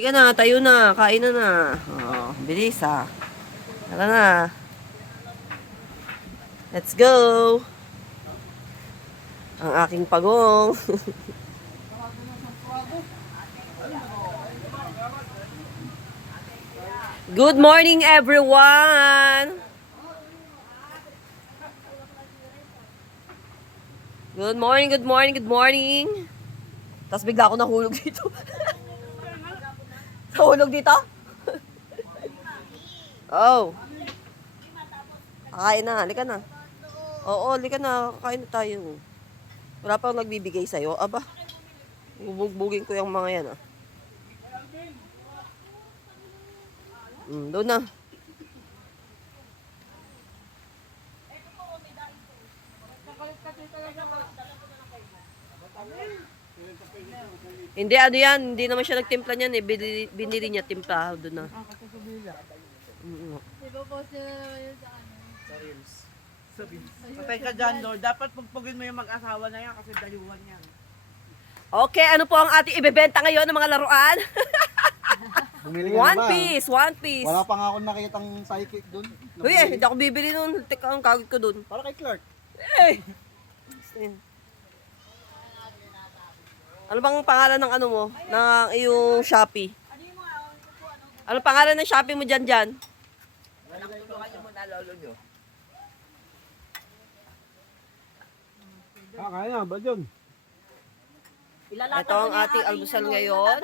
Sige na, tayo na, kain na. Oh, bilis ha. Tara na. Let's go. Ang aking pagong. Good morning, everyone. Good morning, good morning, good morning. Tapos bigla ako nahulog dito. Nahulog dito? Oh. Kakain na, halika na. Oo, halika na, kakain na tayo. Wala pang nagbibigay sa'yo. Aba, bubugbugin ko yung mga yan ah. Doon na. Hindi, ano yan, hindi naman siya nagtimpla niyan eh. Binili niya timpla doon na. Ipopost nyo na naman yun sa ano. Sa Reels. Patay ka dyan, Lord. Dapat pagpugin mo yung mag-asawa na yan kasi dayuhan yan. Okay, ano po ang ating ibebenta ngayon ng mga laruan? Bumili ka One na ba? piece, one piece. Wala pa nga ako nakitang psychic doon. Uy, hindi ako bibili nun. Teka, ang kagod ko dun. Para kay Clark. Eh! Ano bang pangalan ng ano mo? Ng iyong Shopee? Ano pangalan ng Shopee mo dyan? Tulungan niyo muna lolo niyo. Kaya ba yun? Ito ang ating almusal ngayon.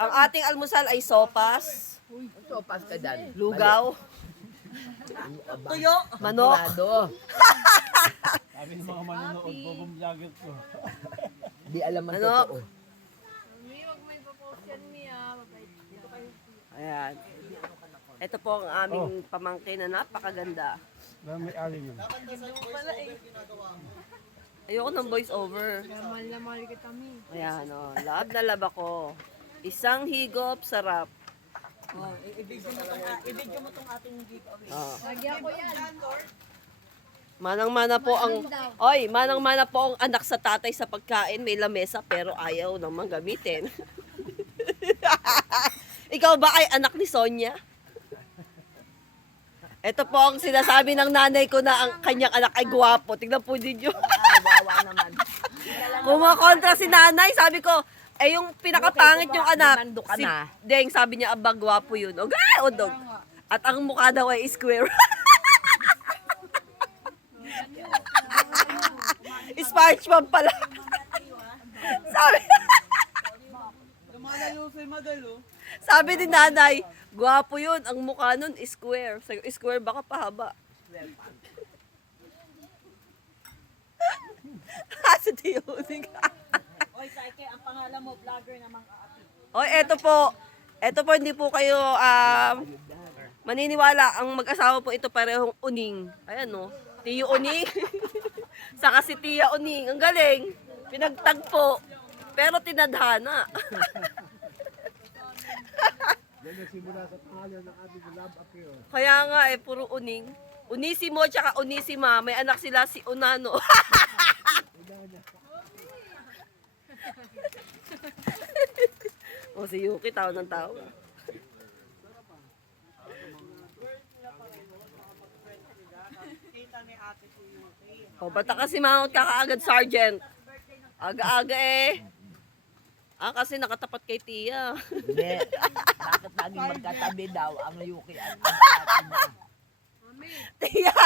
Ang ating almusal ay sopas, Sopas ka dyan. lugaw, Tuyo. manok. Sabi ng mga manonood ko kung vlogger ko. Di alam ang Ano? totoo. Mi, wag mo ipopost yan, Mi, ah. Mabait. Dito kayo. Ayan. Ito po ang aming pamangkin na napakaganda. May alin yun. Pala eh. Ayoko ng voice over. Kaya mahal na mahal kita, Mi. Ayan, oh, love na love ako. Isang higop, sarap. Ibigyo mo tong ating giveaway. Oh. Lagyan ko yan. Manang-mana po ang manang-mana po ang anak sa tatay sa pagkain, may lamesa pero ayaw naman gamitin. Ikaw ba ay anak ni Sonia? Ito po ang sinasabi ng nanay ko na ang kanyang anak ay gwapo. Tingnan po ninyo. Wawa naman. Kumakontra si nanay, sabi ko, eh yung pinakapangit yung anak, Nando ka si na. Deng, sabi niya, aba, gwapo yun. Odog. At ang mukha daw ay square. SpongeBob pala. Sabi, Lumalayo sa'yo madalo. sabi ni nanay, gwapo yun, ang mukha nun square. Sabi ko, square baka pahaba. Sa tiyunig. Oy, Saike, ang pangalan mo, vlogger namang aapi. Oy, eto po, hindi po kayo maniniwala. Ang mag-asawa po ito parehong uning. Ayan no, Tiyo Uning. Saka si Tia Uning. Ang galing. Pinagtagpo. Pero tinadhana. Yan nagsimula sa pangalan ng ating love affair. Kaya nga puro uning. Unisimo tsaka Unisima. May anak sila si Unano. O si Yuki, tao ng tao. Kita ni ate si Yuki. O, bata kasi mangot kakaagad, Sergeant. Aga-aga eh. Kasi nakatapat kay Tia. Hindi. Bakit laging magkatabi daw ang Yuki at ang ate niya? Tia,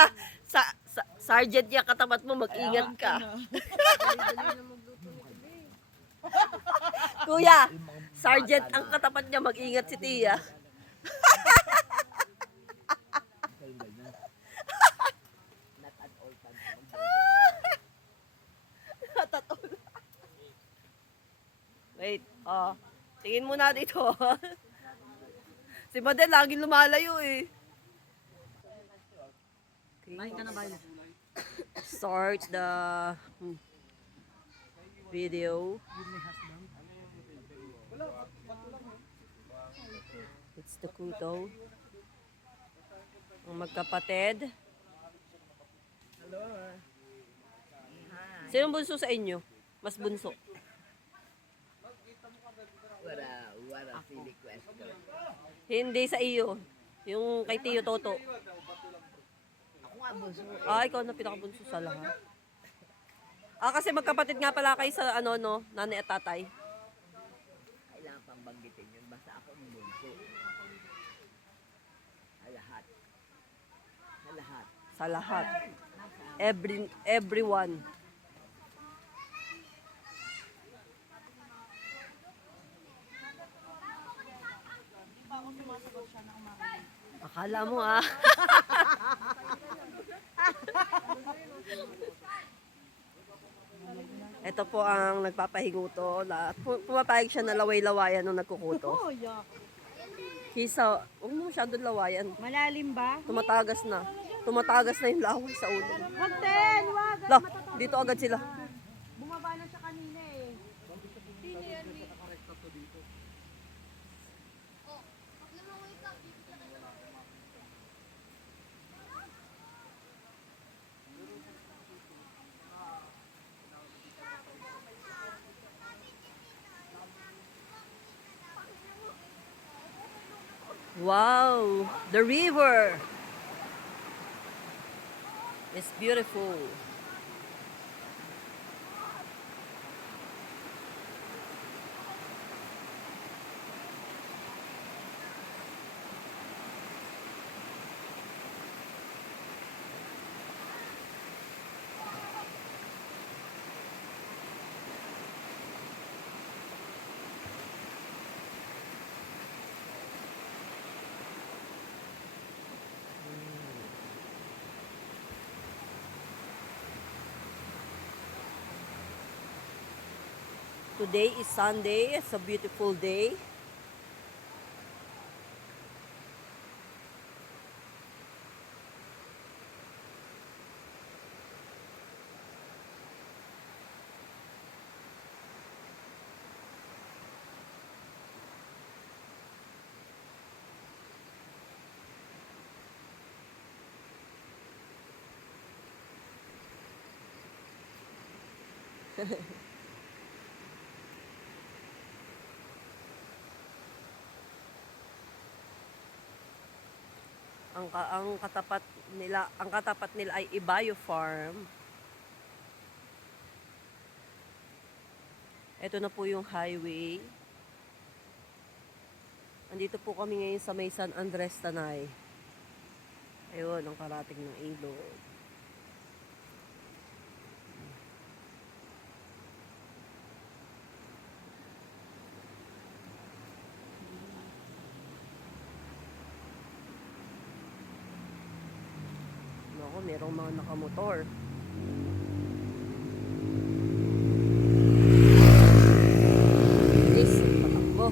Sergeant niya katapat mo, mag-ingat ka. Dali na magluto ni Kubi. Kuya, Sergeant ang katapat niya, mag-ingat si Tia. Not at all time. Natatol. Wait, tingin muna dito. Si Madel, laging lumalayo eh. Start the video. It's the kuto. Ang magkapatid. Sinong bunso sa inyo? Mas bunso. Wala silly question. Hindi sa iyo. Yung kay Tio Toto. Ako nga, bunso. Ikaw na pinakabunso sa lahat. Kasi magkapatid nga pala kayo sa ano, no? Nanay at tatay. Kailangan pang banggitin yun. Basta ako ang bunso. Sa lahat. Sa lahat. Sa lahat. Everyone. Akala mo Ito po ang nagpapahinguto. Pumapayag siya na laway-lawayan nung nagkukuto. Kisa, huwag mo masyadong lawayan. Malalim ba? Tumatagas na. Tumatagas na yung laway sa ulo. Wag, Ten! Wag! La, dito agad sila. Bumaba na siya kanina eh. Wow, the river is beautiful. Today is Sunday. It's a beautiful day. Ang katapat nila ay Ibayo Farm. Ito na po yung highway. Andito po kami ngayon sa may San Andres Tanay. Ayun, ang karating ng ilog. Ako, merong mga nakamotor. Yes, patakbo.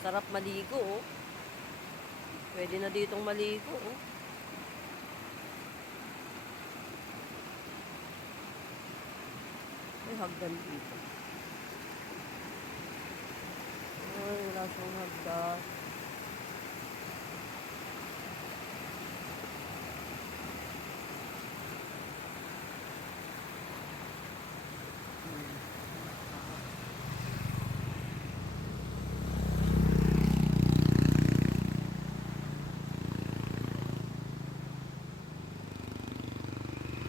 Sarap maligo, oh. Pwede na ditong maligo, oh. May hagdan dito. Ay, wala siyang hagdan.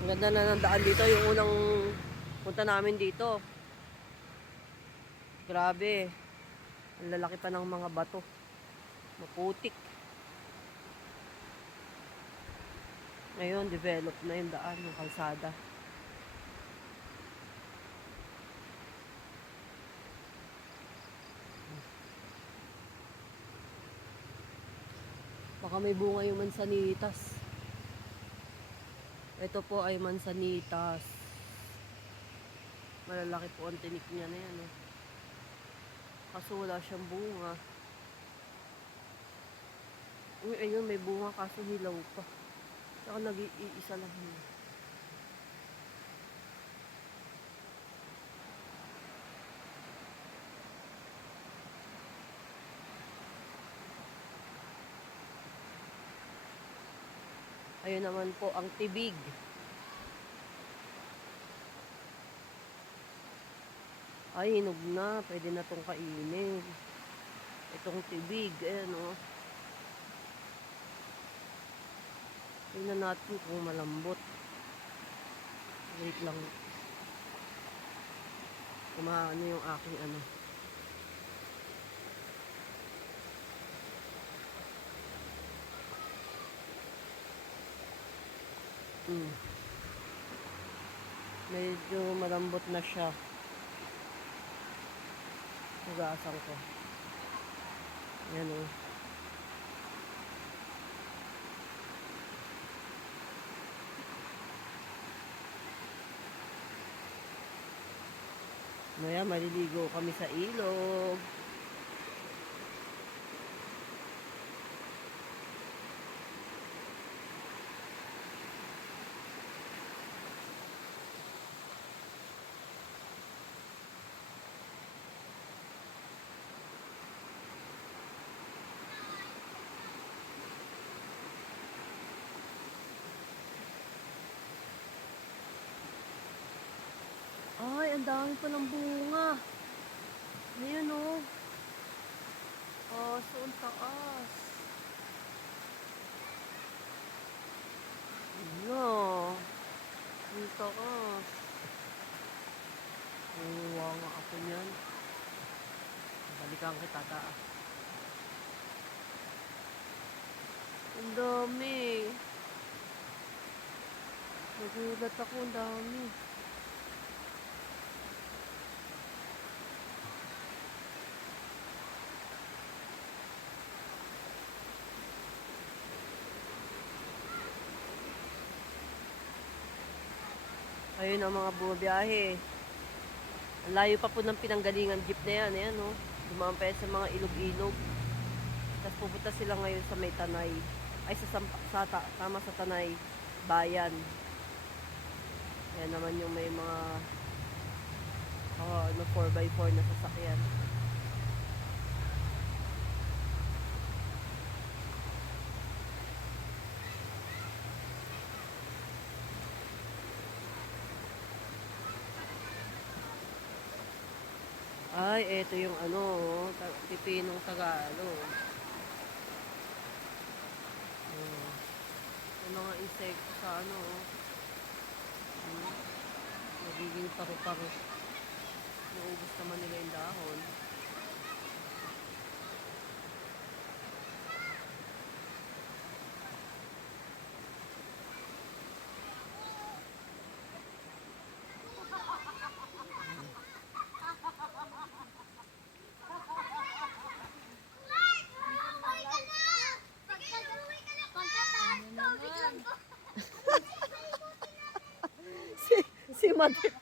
Ang ganda na ng daan dito. Yung unang punta namin dito. Grabe. Ang lalaki pa ng mga bato. Maputik. Ngayon, develop na yung daan, yung kalsada. Baka may bunga yung mansanitas. Ito po ay mansanitas. Malalaki po ang tinik niya na yan. Eh. Kaso wala siyang bunga. Uy, ayun, may bunga kaso hilaw pa. Saka nag-iisa lang yun. Ayun naman po ang tibig. Ay, hinog na. Pwede na tong kainin. Itong tibig. Ayan o. Tingnan natin kung malambot. Wait lang. Kumaano yung aking ano. Medyo malambot na siya. Hugasan ko. Ayan o. Maya, maliligo kami sa ilog. Ay, ang dami palang bunga. Ayan o. So ang taas. Ano? Ang taas. Uwa nga ako niyan. Balikan kita taas. Ang dami. Nagulat ako, ang dami. Ayun ang mga bumabiyahe. Ang layo pa po ng pinanggalingan jeep na yan. Ayan o. Dumaan pa yan sa mga ilog-ilog. Tapos pupunta sila ngayon sa may Tanay. Ay tama sa Tanay Bayan. Ayan naman yung may mga 4x4 na sasakyan. Ay, eto yung ano, pipinong Tagalog. Yung mga insekto sa ano, nagiging paru-paro. Naubos naman nila yung dahon. Si Mother.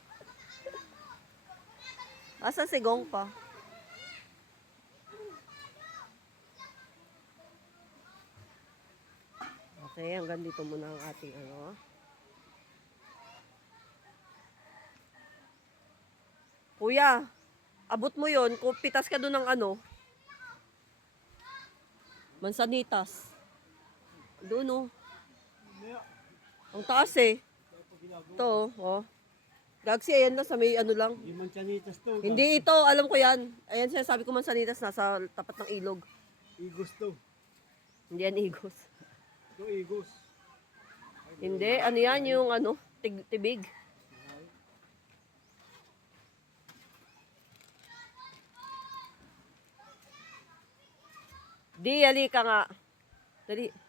Asa si Gong pa? Okay, hanggang dito muna ang ating ano. Kuya, abot mo yon kung pitas ka doon ng ano. Mansanitas. Doon oh. Ang taas eh. Ito oh. Gagsi, ayan na sa may ano lang. Yung manchanitas to. Hindi ito, alam ko yan. Ayan sinasabi ko mansanitas, nasa tapat ng ilog. Igos to. Hindi yan igos. Ito igos. Hindi, ano yan yung ano, tibig. Di, halika nga. Dali.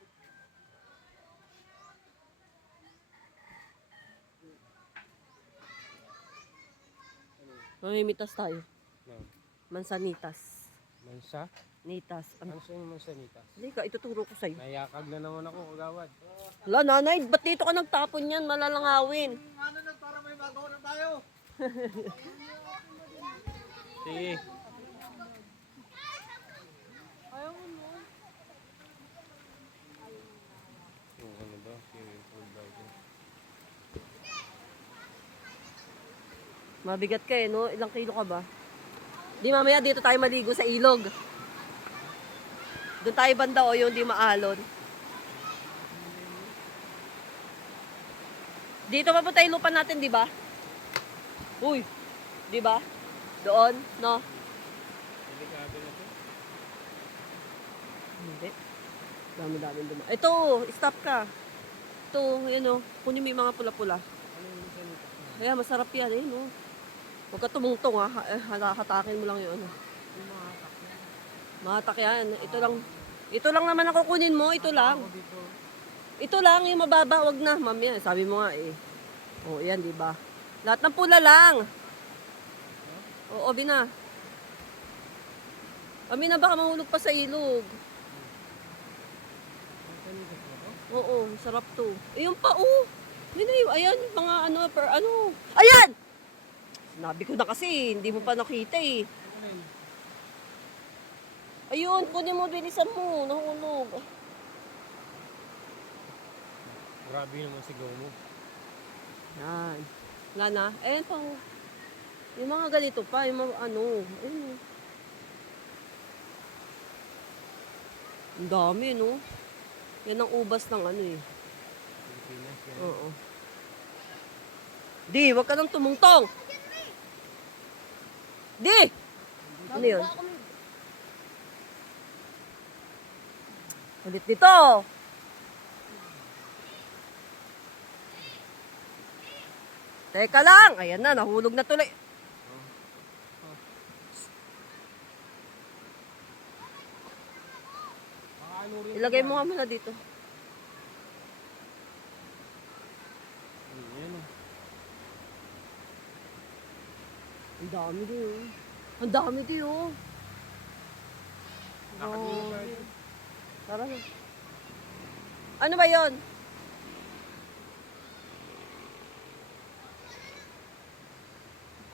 Mamimitas tayo. No. Mansanitas. Mansa? Nitas. Ano sa yung mansanitas? Halika, ituturo ko sa'yo. Nayakag na naman ako, kagawad. Wala, nanay, ba't dito ka nagtapon yan? Malalangawin. Ano na para may magawa na tayo? Sige. Ayaw mo no? Yung ano ba? Swimming pool daw ito. Mabigat ka eh, no? Ilang kilo ka ba? Di mamaya dito tayo maligo sa ilog. Doon tayo banda o yung di maalon. Dito papunta yung lupa natin, di ba? Uy, di ba? Doon, no? Delikado na to. Hindi. Dami-dami dumaan. Ito, stop ka. Ito, yun o. Kunin mo yung mga pula-pula. Kaya masarap yan, eh, no? Huwag ka tumungtong, ha. Hatakin mo lang yun, ano. Mahatak yan. Ito lang naman ang kukunin mo. Ito lang. Ito lang, yung mababa. Wag na, ma'am yan. Sabi mo nga, eh. O, yan, di ba? Lahat ng pula lang. Oo, Bina. Bina, baka mahulog pa sa ilog. Oo, sarap to. Eh, yung pa, oh. Yun na yun. Ayan, yung mga ano, per ano. Ayan! Sinabi ko na kasi, hindi mo pa nakita eh. Ayun, kunin mo, bilisan mo. Nahulog. Grabe naman sigaw mo. Yan. Wala na. Ayan pa, oh. Yung mga ganito pa, yung mga ano. Ayun, oh. Ang dami, no? Yan ang ubas ng ano eh. Pilipinas yan. Oo. Di, wag ka nang tumungtong. Di! Ano yun? Ulit dito. Teka lang. Ayan na, nahulog na tuloy. Ilagay mo nga muna dito. Ayan o. Ang dami din oh. Ang dami din oh. Nakadulo tayo. Tara na. Ano ba yon?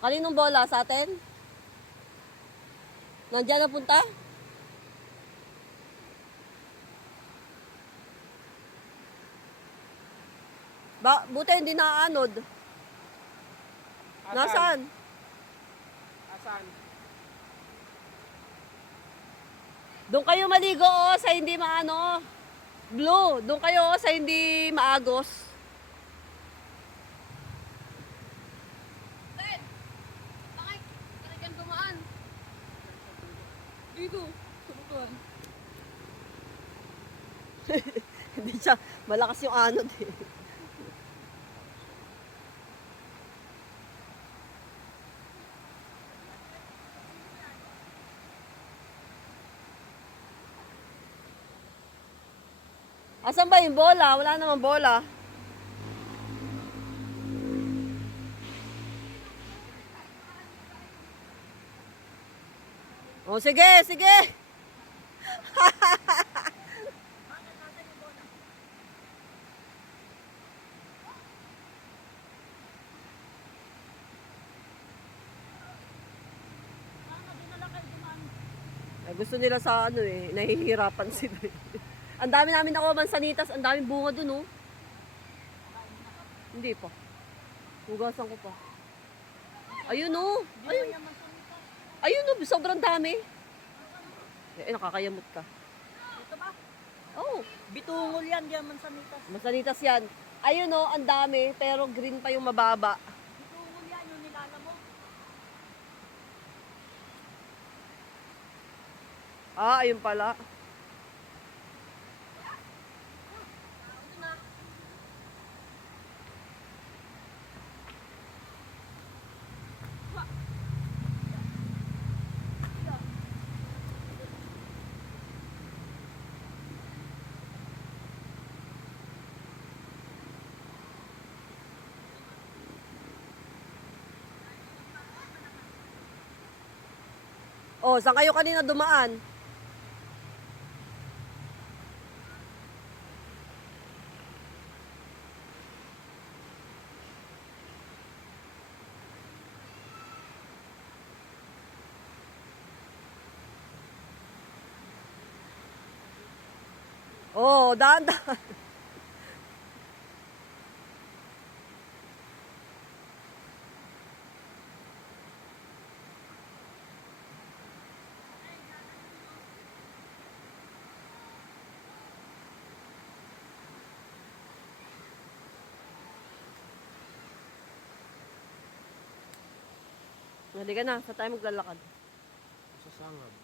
Kaninong bola sa atin? Nandiyan na punta? Buti hindi naaanod. Nasaan? Asan? Doon kayo maligo oh, sa hindi maano. Blue, doon kayo oh, sa hindi maagos. Bakit? Bakit? Bakit yan dumaan? Dito. Subukan. Hindi siya, malakas yung anod eh. Asan ba yung bola? Wala namang bola. O sige, sige. Gusto nila sa ano eh, nahihirapan sila. Ang dami namin nakuha mansanitas, ang daming bunga dun oh. Hindi pa. Hugasan ko pa. Ayun oh. Ayun. Ayun oh, sobrang dami. Eh, nakakayamot ka. Ito ba? Oh, Bitungol yan, diyan mansanitas. mansanitas yan. Ayun oh, ang dami, pero green pa yung mababa. Bitungol yan, yung nilala mo. Ah, ayun pala. Oh, saan kayo kanina dumaan? Oh, dahan-dahan. Halika na, sa tayo maglalakad. Sa sangab.